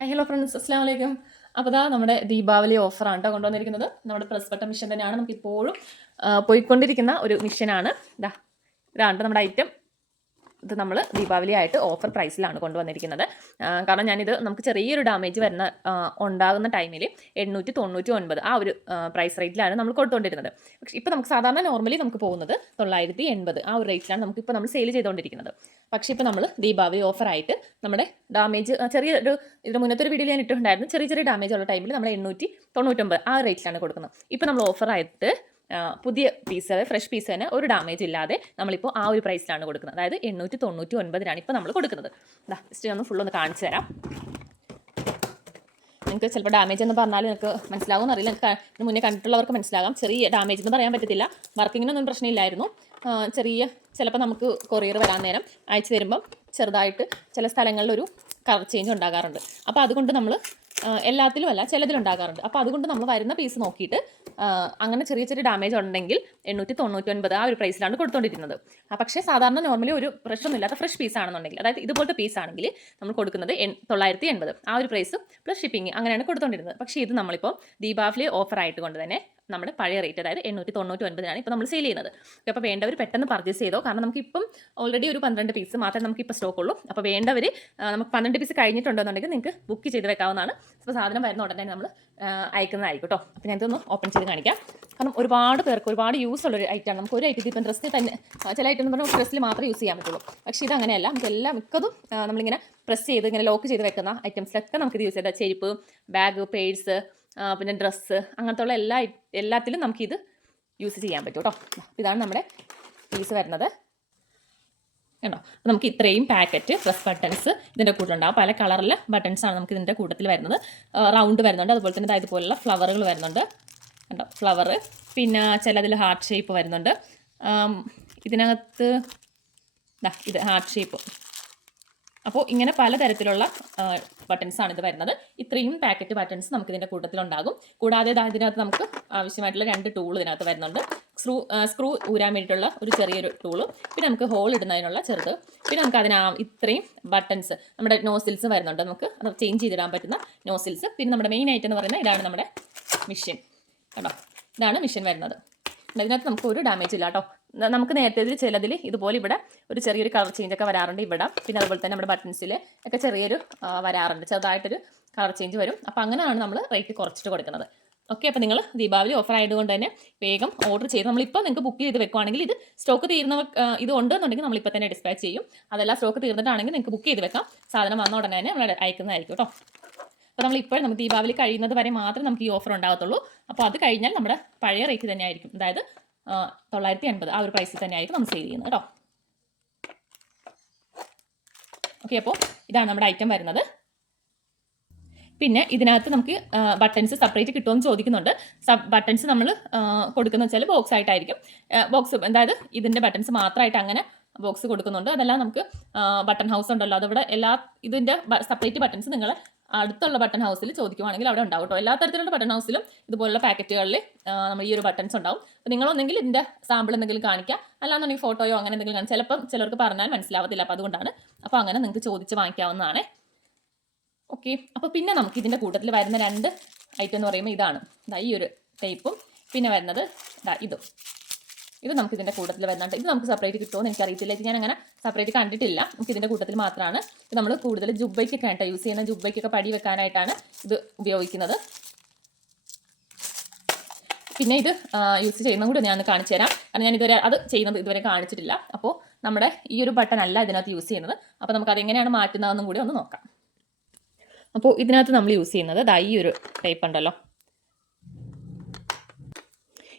Hello friends അസ്സാം വലൈക്കും അപ്പോൾ ഇതാ നമ്മുടെ ദീപാവലി ഓഫറാണ് കേട്ടോ കൊണ്ടുവന്നിരിക്കുന്നത്. നമ്മുടെ പ്രസ് പട്ട മിഷൻ തന്നെയാണ് നമുക്ക് ഇപ്പോഴും പോയിക്കൊണ്ടിരിക്കുന്ന ഒരു മിഷനാണ് ഇതാ ഇതാണ് നമ്മുടെ ഐറ്റം ഇത് നമ്മൾ ദീപാവലി ആയിട്ട് ഓഫർ പ്രൈസിലാണ് കൊണ്ടുവന്നിരിക്കുന്നത് കാരണം ഞാനിത് നമുക്ക് ചെറിയൊരു ഡാമേജ് വരുന്ന ഉണ്ടാകുന്ന ടൈമിൽ എണ്ണൂറ്റി തൊണ്ണൂറ്റി ഒൻപത് ആ ഒരു പ്രൈസ് റേറ്റിലാണ് നമ്മൾ കൊടുത്തുകൊണ്ടിരുന്നത് പക്ഷേ ഇപ്പോൾ നമുക്ക് സാധാരണ നോർമലി നമുക്ക് പോകുന്നത് തൊള്ളായിരത്തി എൺപത് ആ ഒരു റേറ്റിലാണ് നമുക്ക് ഇപ്പോൾ നമ്മൾ സെയിൽ ചെയ്തുകൊണ്ടിരിക്കുന്നത് പക്ഷേ ഇപ്പോൾ നമ്മൾ ദീപാവലി ഓഫറായിട്ട് നമ്മുടെ ഡാമേജ് ചെറിയൊരു ഇതിന് മുന്നത്തെ ഒരു വീഡിയോ ഞാൻ ഇട്ടിട്ടുണ്ടായിരുന്നു. ചെറിയ ചെറിയ ഡാമേജ് ഉള്ള ടൈമിൽ നമ്മൾ എണ്ണൂറ്റി തൊണ്ണൂറ്റൊമ്പത് ആ റേറ്റിലാണ് കൊടുക്കുന്നത്. ഇപ്പോൾ നമ്മൾ ഓഫറായിട്ട് പുതിയ പീസ് അതായത് ഫ്രഷ് പീസ് തന്നെ ഒരു ഡാമേജ് ഇല്ലാതെ നമ്മളിപ്പോൾ ആ ഒരു പ്രൈസിലാണ് കൊടുക്കുന്നത്. അതായത് എണ്ണൂറ്റി തൊണ്ണൂറ്റി ഒൻപതിനാണ് ഇപ്പോൾ നമ്മൾ കൊടുക്കുന്നത് ഇതാ ജസ്റ്റ് ഒന്ന് ഫുള്ളൊന്ന് കാണിച്ചു തരാം. നിങ്ങൾക്ക് ചിലപ്പോൾ ഡാമേജ് എന്ന് പറഞ്ഞാൽ നിങ്ങൾക്ക് മനസ്സിലാകുമെന്ന് അറിയില്ല. നിങ്ങൾക്ക് മുന്നേ കണ്ടിട്ടുള്ളവർക്ക് മനസ്സിലാകാം. ചെറിയ ഡാമേജ് എന്ന് പറയാൻ പറ്റത്തില്ല. വർക്കിങ്ങിനൊന്നും പ്രശ്നമില്ലായിരുന്നു. ചെറിയ ചിലപ്പോൾ നമുക്ക് കൊറിയർ വരാൻ നേരം അയച്ചു തരുമ്പം ചെറുതായിട്ട് ചില സ്ഥലങ്ങളിലൊരു കളർ ചേഞ്ച് ഉണ്ടാകാറുണ്ട്. അപ്പോൾ അതുകൊണ്ട് നമ്മൾ എല്ലാത്തിലും അല്ല ചിലതിലുണ്ടാകാറുണ്ട്. അപ്പോൾ അതുകൊണ്ട് നമ്മൾ വരുന്ന പീസ് നോക്കിയിട്ട് അങ്ങനെ ചെറിയ ചെറിയ ഡാമേജ് ഉണ്ടെങ്കിൽ എണ്ണൂറ്റി തൊണ്ണൂറ്റി ഒൻപത് ആ ഒരു പ്രൈസിലാണ് കൊടുത്തുകൊണ്ടിരുന്നത് പക്ഷേ സാധാരണ നോർമലി ഒരു പ്രശ്നമില്ലാത്ത ഫ്രഷ് പീസ് ആണെന്നുണ്ടെങ്കിൽ അതായത് ഇതുപോലത്തെ പീസ് ആണെങ്കിൽ നമ്മൾ കൊടുക്കുന്നത് തൊള്ളായിരത്തി എൺപത്. ആ ഒരു പ്രൈസ് പ്ലസ് ഷിപ്പിംഗ് അങ്ങനെയാണ് കൊടുത്തുകൊണ്ടിരുന്നത് പക്ഷേ ഇത് നമ്മളിപ്പോൾ ദീപാവലി ഓഫർ ആയിട്ട് കൊണ്ട് തന്നെ നമ്മുടെ പഴയ റേറ്റ് അതായത് എണ്ണൂറ്റി തൊണ്ണൂറ്റി ഒൻപതിനാണ് ഇപ്പോൾ നമ്മൾ സെയിൽ ചെയ്യുന്നത് അപ്പോൾ വേണ്ടവർ പെട്ടെന്ന് പർച്ചേസ് ചെയ്തോ കാരണം നമുക്ക് ഇപ്പം ഓൾറെഡി ഒരു പന്ത്രണ്ട് പീസ് മാത്രമേ നമുക്ക് ഇപ്പോൾ സ്റ്റോക്ക് ഉള്ളൂ അപ്പോൾ വേണ്ടവർ നമുക്ക് പന്ത്രണ്ട് പീസ് കഴിഞ്ഞിട്ടുണ്ടെന്നുണ്ടെങ്കിൽ നിങ്ങൾക്ക് ബുക്ക് ചെയ്ത് വെക്കാവുന്നതാണ്. അപ്പോൾ സാധനം വരുന്ന ഉടനെ നമ്മൾ അയക്കുന്നതായിരിക്കും കേട്ടോ. അപ്പോൾ ഞാൻ ഇതൊന്ന് ഓപ്പൺ ചെയ്ത് കാണിക്കാം. കാരണം ഒരുപാട് പേർക്ക് ഒരുപാട് യൂസ് ഉള്ളൊരു ഐറ്റമാണ് നമുക്ക് ഒരു ഐറ്റത്തിൽ ഇപ്പം ഡ്രസ്സിൽ തന്നെ ചില ഐറ്റം എന്ന് പറഞ്ഞാൽ ഡ്രസ്സിൽ മാത്രമേ യൂസ് ചെയ്യാൻ പറ്റുള്ളൂ. പക്ഷേ ഇത് അങ്ങനെയല്ല. നമുക്ക് എല്ലാം മിക്കതും നമ്മളിങ്ങനെ പ്രസ് ചെയ്ത് ഇങ്ങനെ ലോക്ക് ചെയ്ത് വെക്കുന്ന ഐറ്റംസിലൊക്കെ ഇത് യൂസ് ചെയ്താൽ ചെരുപ്പ് ബാഗ് പേഴ്സ് പിന്നെ ഡ്രസ്സ് അങ്ങനത്തെ ഉള്ള എല്ലാ എല്ലാത്തിലും നമുക്കിത് യൂസ് ചെയ്യാൻ പറ്റും കേട്ടോ ഇതാണ് നമ്മുടെ പീസ് വരുന്നത്. കേട്ടോ നമുക്ക് ഇത്രയും പാക്കറ്റ് പ്ലസ് ബട്ടൺസ് ഇതിന്റെ കൂട്ടിലുണ്ടാവും പല കളറിൽ ബട്ടൺസ് ആണ് നമുക്ക് ഇതിന്റെ കൂട്ടത്തിൽ വരുന്നത്. റൗണ്ട് വരുന്നുണ്ട്. അതുപോലെ തന്നെ ഇതുപോലുള്ള ഫ്ലവറുകൾ വരുന്നുണ്ട്. കണ്ടോ? ഫ്ലവർ പിന്നെ ചിലതിൽ ഹാർട്ട് ഷേപ്പ് വരുന്നുണ്ട്. ഇതിനകത്ത് ഇത് ഹാർട്ട് ഷേപ്പ് അപ്പോൾ ഇങ്ങനെ പലതരത്തിലുള്ള ബട്ടൺസ് ആണ് ഇത് വരുന്നത്. ഇത്രയും പാക്കറ്റ് ബട്ടൺസ് നമുക്ക് ഇതിന്റെ കൂട്ടത്തിലുണ്ടാകും. കൂടാതെ ഇതിനകത്ത് നമുക്ക് ആവശ്യമായിട്ടുള്ള രണ്ട് ടൂൾ ഇതിനകത്ത് വരുന്നുണ്ട്. സ്ക്രൂ സ്ക്രൂ ഊരാൻ വേണ്ടിയിട്ടുള്ള ഒരു ചെറിയൊരു ടൂളും പിന്നെ നമുക്ക് ഹോൾ ഇടുന്നതിനുള്ള ചെറുത്. പിന്നെ നമുക്ക് അതിന് ഇത്രയും ബട്ടൺസ് നമ്മുടെ നോസിൽസ് വരുന്നുണ്ട് നമുക്ക്. അത് ചേഞ്ച് ചെയ്തിടാൻ പറ്റുന്ന നോസിൽസ് പിന്നെ നമ്മുടെ മെയിൻ ആയിട്ട് എന്ന് പറയുന്നത് ഇതാണ് നമ്മുടെ മിഷ്യൻ കേട്ടോ ഇതാണ് മിഷ്യൻ വരുന്നത്. അതിനകത്ത് നമുക്ക് ഒരു ഡാമേജ് ഇല്ല കേട്ടോ. നമുക്ക് നേരത്തെ ഇതിൽ ചിലതിൽ ഇതുപോലെ ഇവിടെ ഒരു ചെറിയൊരു കളർ ചേഞ്ച് ഒക്കെ വരാറുണ്ട് ഇവിടെ. പിന്നെ അതുപോലെ തന്നെ നമ്മുടെ ബട്ടൺസിൽ ഒക്കെ ചെറിയൊരു വരാറുണ്ട്. ചെറുതായിട്ടൊരു കളർ ചേഞ്ച് വരും. അപ്പോൾ അങ്ങനെയാണ് നമ്മൾ റേറ്റ് കുറച്ചിട്ട് കൊടുക്കുന്നത്. ഓക്കെ അപ്പോൾ നിങ്ങൾ ദീപാവലി ഓഫർ ആയതുകൊണ്ട് തന്നെ വേഗം ഓർഡർ ചെയ്ത് നമ്മളിപ്പോൾ നിങ്ങൾക്ക് ബുക്ക് ചെയ്ത് വെക്കുവാണെങ്കിൽ ഇത് സ്റ്റോക്ക് തീർന്ന ഇത് ഉണ്ടെന്നുണ്ടെങ്കിൽ നമ്മളിപ്പോൾ തന്നെ ഡിസ്പാച്ച് ചെയ്യും. അതെല്ലാം സ്റ്റോക്ക് തീർന്നിട്ടാണെങ്കിൽ നിങ്ങൾക്ക് ബുക്ക് ചെയ്ത് വെക്കാം. സാധനം വന്ന ഉടനെ തന്നെ നമ്മൾ അയക്കുന്നതായിരിക്കും കേട്ടോ. അപ്പോൾ നമ്മൾ ഇപ്പോൾ നമുക്ക് ദീപാവലി കഴിയുന്നത് വരെ മാത്രമേ നമുക്ക് ഈ ഓഫർ ഉണ്ടാകത്തുള്ളൂ. അപ്പോൾ അത് കഴിഞ്ഞാൽ നമ്മുടെ പഴയ റേറ്റ് തന്നെ ആയിരിക്കും അതായത് തൊള്ളായിരത്തി എൺപത് ആ ഒരു പ്രൈസിൽ തന്നെയായിരിക്കും നമ്മൾ സെയിൽ ചെയ്യുന്നത് കേട്ടോ ഓക്കെ അപ്പോൾ ഇതാണ് നമ്മുടെ ഐറ്റം വരുന്നത്. പിന്നെ ഇതിനകത്ത് നമുക്ക് ബട്ടൺസ് സെപ്പറേറ്റ് കിട്ടുമെന്ന് ചോദിക്കുന്നുണ്ട്. സബ് ബട്ടൺസ് നമ്മൾ കൊടുക്കുന്ന വെച്ചാൽ ബോക്സ് ആയിട്ടായിരിക്കും. ബോക്സ് അതായത് ഇതിന്റെ ബട്ടൺസ് മാത്രമായിട്ട് അങ്ങനെ ബോക്സ് കൊടുക്കുന്നുണ്ട്. അതെല്ലാം നമുക്ക് ബട്ടൺ ഹൗസ് ഉണ്ടല്ലോ. അതവിടെ എല്ലാ ഇതിന്റെ സെപ്പറേറ്റ് ബട്ടൺസ് നിങ്ങൾ അടുത്തുള്ള ബട്ടൺ ഹൗസിൽ ചോദിക്കുവാണെങ്കിൽ അവിടെ ഉണ്ടാവും കേട്ടോ എല്ലാ തരത്തിലുള്ള ബട്ടൺ ഹൗസിലും ഇതുപോലുള്ള പാക്കറ്റുകളിൽ നമ്മൾ ഈ ഒരു ബട്ടൺസ് ഉണ്ടാവും. അപ്പോൾ നിങ്ങളൊന്നെങ്കിൽ ഇതിന്റെ സാമ്പിൾ എന്തെങ്കിലും കാണിക്കുക അല്ലാന്നുണ്ടെങ്കിൽ ഫോട്ടോയോ അങ്ങനെ എന്തെങ്കിലും കാണിക്കുക ചിലപ്പം ചിലർക്ക് പറഞ്ഞാൽ മനസ്സിലാവത്തില്ല. അപ്പോൾ അതുകൊണ്ടാണ്. അപ്പോൾ അങ്ങനെ നിങ്ങൾക്ക് ചോദിച്ച് വാങ്ങിക്കാവുന്നതാണ്. ഓക്കെ അപ്പോൾ പിന്നെ നമുക്ക് ഇതിന്റെ കൂട്ടത്തിൽ വരുന്ന രണ്ട് ഐറ്റം എന്ന് പറയുമ്പോൾ ഇതാണ്. ഈ ഒരു ടൈപ്പും പിന്നെ വരുന്നത് ഇതും. ഇത് നമുക്ക് ഇതിന്റെ കൂട്ടത്തിൽ വരുന്നുണ്ട് ഇത് നമുക്ക് സെപ്പറേറ്റ് കിട്ടുമോ എന്ന് എനിക്കറിയത്തില്ല. ഇത് ഞാൻ അങ്ങനെ സെപ്പറേറ്റ് കണ്ടിട്ടില്ല. നമുക്ക് ഇതിന്റെ കൂട്ടത്തിൽ മാത്രമാണ് ഇത് നമ്മൾ കൂടുതൽ ജുബയ്ക്കൊക്കെ ആയിട്ട് യൂസ് ചെയ്യുന്ന ജുബയ്ക്കൊക്കെ പടി വെക്കാനായിട്ടാണ് ഇത് ഉപയോഗിക്കുന്നത്. പിന്നെ ഇത് യൂസ് ചെയ്യുന്നതും കൂടി ഞാൻ കാണിച്ചു തരാം. കാരണം ഞാൻ ഇതുവരെ അത് ചെയ്യുന്നത് ഇതുവരെ കാണിച്ചിട്ടില്ല. അപ്പോൾ നമ്മുടെ ഈ ഒരു ബട്ടൺ അല്ല ഇതിനകത്ത് യൂസ് ചെയ്യുന്നത്. അപ്പോൾ നമുക്ക് അതെങ്ങനെയാണ് മാറ്റുന്നതെന്നും കൂടി ഒന്ന് നോക്കാം. അപ്പോൾ ഇതിനകത്ത് നമ്മൾ യൂസ് ചെയ്യുന്നത് ദാ ഈ ഒരു ടൈപ്പ് ഉണ്ടല്ലോ.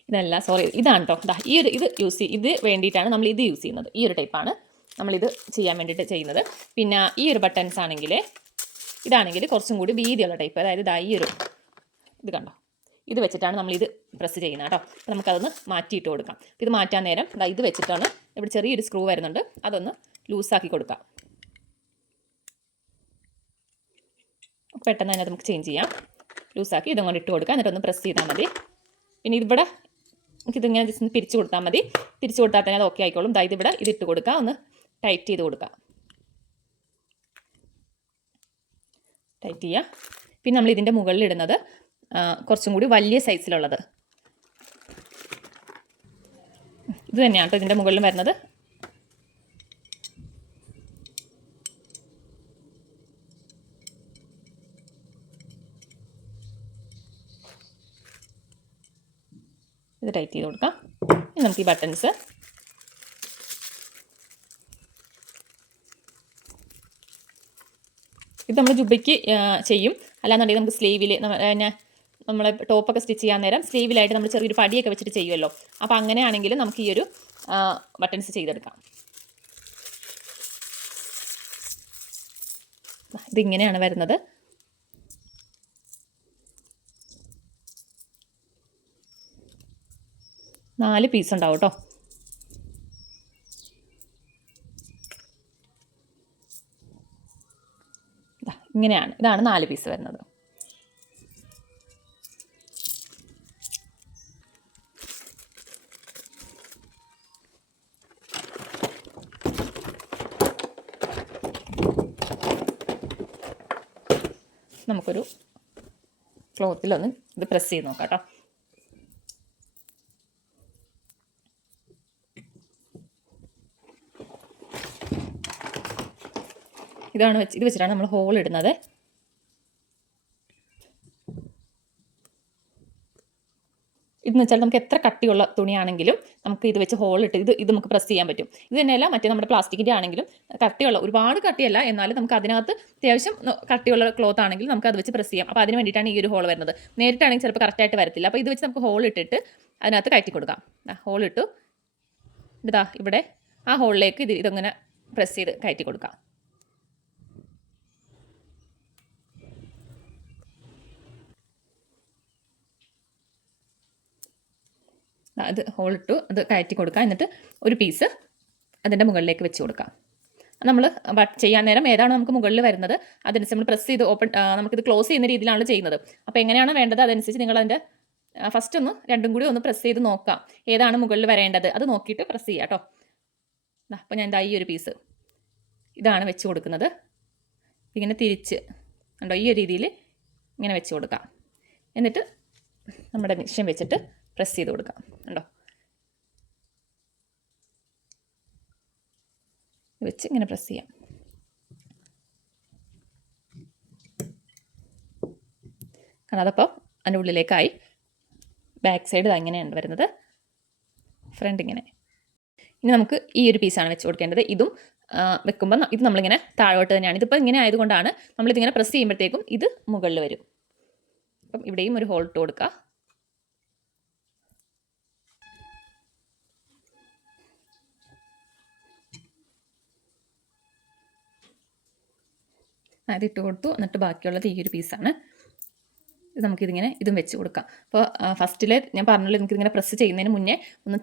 ഇതല്ല സോറി ഇതാണ് കേട്ടോ ഈ ഒരു ഇത് യൂസ് ഇത് വേണ്ടിയിട്ടാണ് നമ്മൾ ഇത് യൂസ് ചെയ്യുന്നത്. ഈ ഒരു ടൈപ്പാണ് നമ്മളിത് ചെയ്യാൻ വേണ്ടിയിട്ട് ചെയ്യുന്നത്. പിന്നെ ഈ ഒരു ബട്ടൺസ് ആണെങ്കിൽ ഇതാണെങ്കിൽ കുറച്ചും കൂടി വീതിയുള്ള ടൈപ്പ് അതായത് ഇതാ ഈ ഒരു ഇത് കണ്ടോ? ഇത് വെച്ചിട്ടാണ് നമ്മളിത് പ്രസ് ചെയ്യുന്നത് കേട്ടോ അപ്പോൾ നമുക്കതൊന്ന് മാറ്റിയിട്ട് കൊടുക്കാം. ഇത് മാറ്റാൻ നേരം ഇതാ ഇത് വെച്ചിട്ടാണ് ഇവിടെ ചെറിയൊരു സ്ക്രൂ വരുന്നുണ്ട്. അതൊന്ന് ലൂസാക്കി കൊടുക്കാം. പെട്ടെന്ന് തന്നെ നമുക്ക് ചേഞ്ച് ചെയ്യാം. ലൂസാക്കി ഇതും കൊണ്ട് ഇട്ട് കൊടുക്കാം. എന്നിട്ടൊന്ന് പ്രസ് ചെയ്താൽ മതി. പിന്നെ ഇവിടെ നമുക്കിതിങ്ങനെ ജസ്റ്റ് ഒന്ന് പിരിച്ചു കൊടുത്താൽ മതി. തിരിച്ചു കൊടുത്താൽ തന്നെ അത് ഓക്കെ ആയിക്കോളും. ദാ ഇതിവിടെ ഇതിട്ട് കൊടുക്കുക ഒന്ന് ടൈറ്റ് ചെയ്ത് കൊടുക്കുക ടൈറ്റ് ചെയ്യുക പിന്നെ നമ്മൾ ഇതിന്റെ മുകളിൽ ഇടുന്നത് കുറച്ചും കൂടി വലിയ സൈസിലുള്ളത് ഇത് തന്നെയാണ് കേട്ടോ ഇതിന്റെ മുകളിൽ വരുന്നത്. ഇത് ടൈറ്റ് ചെയ്ത് കൊടുക്കാം. ഇനി നമുക്ക് ഈ ബട്ടൺസ് ഇത് നമ്മൾ ജുബയ്ക്ക് ചെയ്യും. അല്ലാന്നുണ്ടെങ്കിൽ നമുക്ക് സ്ലീവിൽ പിന്നെ നമ്മളെ ടോപ്പൊക്കെ സ്റ്റിച്ച് ചെയ്യാൻ നേരം സ്ലീവിലായിട്ട് നമ്മൾ ചെറിയൊരു പടിയൊക്കെ വെച്ചിട്ട് ചെയ്യുമല്ലോ അപ്പോൾ അങ്ങനെയാണെങ്കിൽ നമുക്ക് ഈ ഒരു ബട്ടൺസ് ചെയ്തെടുക്കാം. ഇതിങ്ങനെയാണ് വരുന്നത്. നാല് പീസ് ഉണ്ടാവും കേട്ടോ ഇങ്ങനെയാണ്. ഇതാണ് നാല് പീസ് വരുന്നത്. നമുക്കൊരു ക്ലോത്തിലൊന്ന് ഇത് പ്രസ് ചെയ്ത് നോക്കാം കേട്ടോ ഇതാണ് വെച്ച് ഇത് വെച്ചിട്ടാണ് നമ്മൾ ഹോൾ ഇടുന്നത്. ഇതെന്ന് വെച്ചാൽ നമുക്ക് എത്ര കട്ടിയുള്ള തുണിയാണെങ്കിലും നമുക്ക് ഇത് വെച്ച് ഹോൾ ഇട്ട് ഇത് ഇത് നമുക്ക് പ്രസ് ചെയ്യാൻ പറ്റും. ഇത് തന്നെയല്ല മറ്റേ നമ്മുടെ പ്ലാസ്റ്റിക്കിന്റെ ആണെങ്കിലും കട്ടിയുള്ള ഒരുപാട് കട്ടിയല്ല എന്നാലും നമുക്ക് അതിനകത്ത് അത്യാവശ്യം കട്ടിയുള്ള ക്ലോത്ത് ആണെങ്കിലും നമുക്ക് അത് വെച്ച് പ്രസ് ചെയ്യാം. അപ്പോൾ അതിന് വേണ്ടിയിട്ടാണ് ഈ ഒരു ഹോൾ വരുന്നത്. നേരിട്ടാണെങ്കിൽ ചിലപ്പോൾ കറക്റ്റായിട്ട് വരത്തില്ല. അപ്പോൾ ഇത് വെച്ച് നമുക്ക് ഹോൾ ഇട്ടിട്ട് അതിനകത്ത് കയറ്റി കൊടുക്കാം. ഹോൾ ഇട്ടു. ഇതാ ഇവിടെ ആ ഹോളിലേക്ക് ഇത് ഇതങ്ങനെ പ്രസ് ചെയ്ത് കയറ്റി കൊടുക്കാം. അത് ഹോളിട്ടു അത് കയറ്റി കൊടുക്കുക എന്നിട്ട് ഒരു പീസ് അതിന്റെ മുകളിലേക്ക് വെച്ച് കൊടുക്കാം. നമ്മൾ ചെയ്യാൻ നേരം ഏതാണ് നമുക്ക് മുകളിൽ വരുന്നത്? അതനുസരിച്ച് നമ്മൾ പ്രസ് ചെയ്ത് ഓപ്പൺ നമുക്കിത് ക്ലോസ് ചെയ്യുന്ന രീതിയിലാണ് ചെയ്യുന്നത്. അപ്പോൾ എങ്ങനെയാണ് വേണ്ടത്? അതനുസരിച്ച് നിങ്ങൾ അതിന്റെ ഫസ്റ്റ് ഒന്ന് രണ്ടും കൂടി ഒന്ന് പ്രസ് ചെയ്ത് നോക്കാം. ഏതാണ് മുകളിൽ വരേണ്ടത്? അത് നോക്കിയിട്ട് പ്രസ് ചെയ്യാം കേട്ടോ. അപ്പോൾ ഞാൻ എന്താ ഈ ഒരു പീസ് ഇതാണ് വെച്ച് കൊടുക്കുന്നത്. ഇങ്ങനെ തിരിച്ച് ഉണ്ടോ ഈ ഒരു രീതിയിൽ ഇങ്ങനെ വെച്ച് കൊടുക്കാം. എന്നിട്ട് നമ്മുടെ മിഷ്യൻ വെച്ചിട്ട് പ്രസ് ചെയ്ത് കൊടുക്കാം. ഉണ്ടോ വെച്ച് ഇങ്ങനെ പ്രസ് ചെയ്യാം. കാരണം അതപ്പോൾ അതിന്റെ ഉള്ളിലേക്കായി ബാക്ക് സൈഡ് അങ്ങനെയാണ് വരുന്നത്. ഫ്രണ്ട് ഇങ്ങനെ. ഇനി നമുക്ക് ഈ ഒരു പീസാണ് വെച്ച് കൊടുക്കേണ്ടത്. ഇതും വെക്കുമ്പോൾ ഇത് നമ്മളിങ്ങനെ താഴോട്ട് തന്നെയാണ്. ഇതിപ്പോൾ ഇങ്ങനെ ആയതുകൊണ്ടാണ് നമ്മളിതിങ്ങനെ പ്രസ് ചെയ്യുമ്പോഴത്തേക്കും ഇത് മുകളിൽ വരും. അപ്പം ഇവിടെയും ഒരു ഹോൾ ഇട്ട് കൊടുക്കുക അത് ഇട്ട് കൊടുത്തു. എന്നിട്ട് ബാക്കിയുള്ളത് ഈ ഒരു പീസാണ് ഇത് നമുക്കിതിങ്ങനെ ഇതും വെച്ച് കൊടുക്കാം. അപ്പോൾ ഫസ്റ്റിൽ ഞാൻ പറഞ്ഞല്ലോ നമുക്കിതിങ്ങനെ പ്രസ് ചെയ്യുന്നതിന് മുന്നേ ഒന്ന്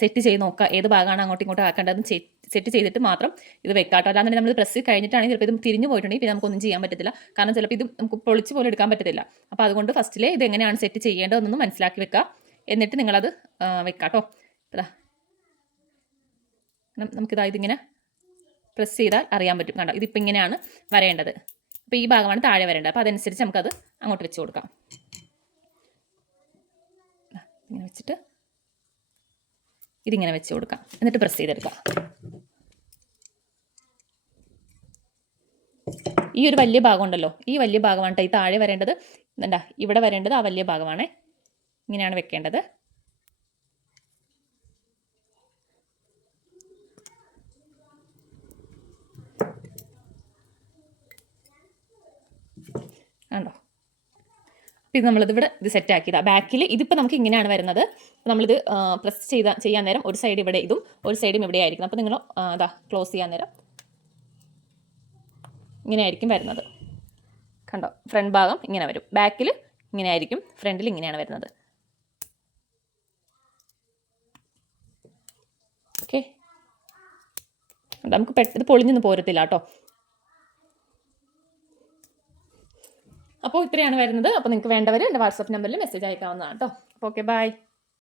സെറ്റ് ചെയ്ത് നോക്കാം. ഏത് ഭാഗമാണ് അങ്ങോട്ടും ഇങ്ങോട്ടും ആക്കേണ്ടതെന്ന് സെറ്റ് ചെയ്തിട്ട് മാത്രം ഇത് വെക്കാട്ടോ. അല്ലാന്നുണ്ടെങ്കിൽ നമ്മൾ പ്രസ് കഴിഞ്ഞിട്ടാണെങ്കിൽ ചിലപ്പോൾ ഇത് തിരിഞ്ഞു പോയിട്ടുണ്ടെങ്കിൽ പിന്നെ നമുക്കൊന്നും ചെയ്യാൻ പറ്റത്തില്ല. കാരണം ചിലപ്പോൾ ഇത് നമുക്ക് പൊളിച്ച് പോലും എടുക്കാൻ പറ്റത്തില്ല. അപ്പോൾ അതുകൊണ്ട് ഫസ്റ്റിൽ ഇത് എങ്ങനെയാണ് സെറ്റ് ചെയ്യേണ്ടതെന്നൊന്ന് മനസ്സിലാക്കി വെക്കുക എന്നിട്ട് നിങ്ങളത് വെക്കാട്ടോ. ഇതാ നമുക്കിതാ ഇതിങ്ങനെ പ്രസ് ചെയ്താൽ അറിയാൻ പറ്റും. കണ്ടോ? ഇതിപ്പോൾ ഇങ്ങനെയാണ് വരേണ്ടത്. അപ്പോൾ ഈ ഭാഗമാണ് താഴെ വരേണ്ടത്. അപ്പോൾ അതനുസരിച്ച് നമുക്കത് അങ്ങോട്ട് വെച്ച് കൊടുക്കാം. ഇങ്ങനെ വെച്ചിട്ട് ഇതിങ്ങനെ വെച്ച് കൊടുക്കാം. എന്നിട്ട് പ്രസ് ചെയ്തെടുക്കാം. ഈ ഒരു വലിയ ഭാഗം ഉണ്ടല്ലോ. ഈ വലിയ ഭാഗമാണ് ഈ താഴെ വരേണ്ടത്. എന്താ ഇവിടെ വരേണ്ടത് ആ വലിയ ഭാഗമാണ് ഇങ്ങനെയാണ് വെക്കേണ്ടത്. കണ്ടോ? അപ്പോൾ ഇത് നമ്മളിത് ഇവിടെ ഇത് സെറ്റ് ആക്കിയതാണ് ബാക്കിൽ ഇതിപ്പോൾ നമുക്ക് ഇങ്ങനെയാണ് വരുന്നത്. നമ്മളിത് പ്രസ് ചെയ്ത ചെയ്യാൻ നേരം ഒരു സൈഡ് ഇവിടെ ഇതും ഒരു സൈഡും ഇവിടെ ആയിരിക്കും അപ്പോൾ നിങ്ങൾ അതാ ക്ലോസ് ചെയ്യാൻ നേരം ഇങ്ങനെ ആയിരിക്കും വരുന്നത്. കണ്ടോ? ഫ്രണ്ട് ഭാഗം ഇങ്ങനെ വരും. ബാക്കിൽ ഇങ്ങനെ ആയിരിക്കും ഫ്രണ്ടിൽ ഇങ്ങനെയാണ് വരുന്നത്. ഓക്കെ നമുക്ക് പെട്ടെന്ന് പൊളിഞ്ഞൊന്നും പോരത്തില്ല കേട്ടോ. അപ്പോൾ ഇത്രയാണ് വരുന്നത്. അപ്പോൾ നിങ്ങൾക്ക് വേണ്ടവർ എന്റെ വാട്സപ്പ് നമ്പറിൽ മെസ്സേജ് അയക്കാവുന്നതാണ് കേട്ടോ. Okay bye.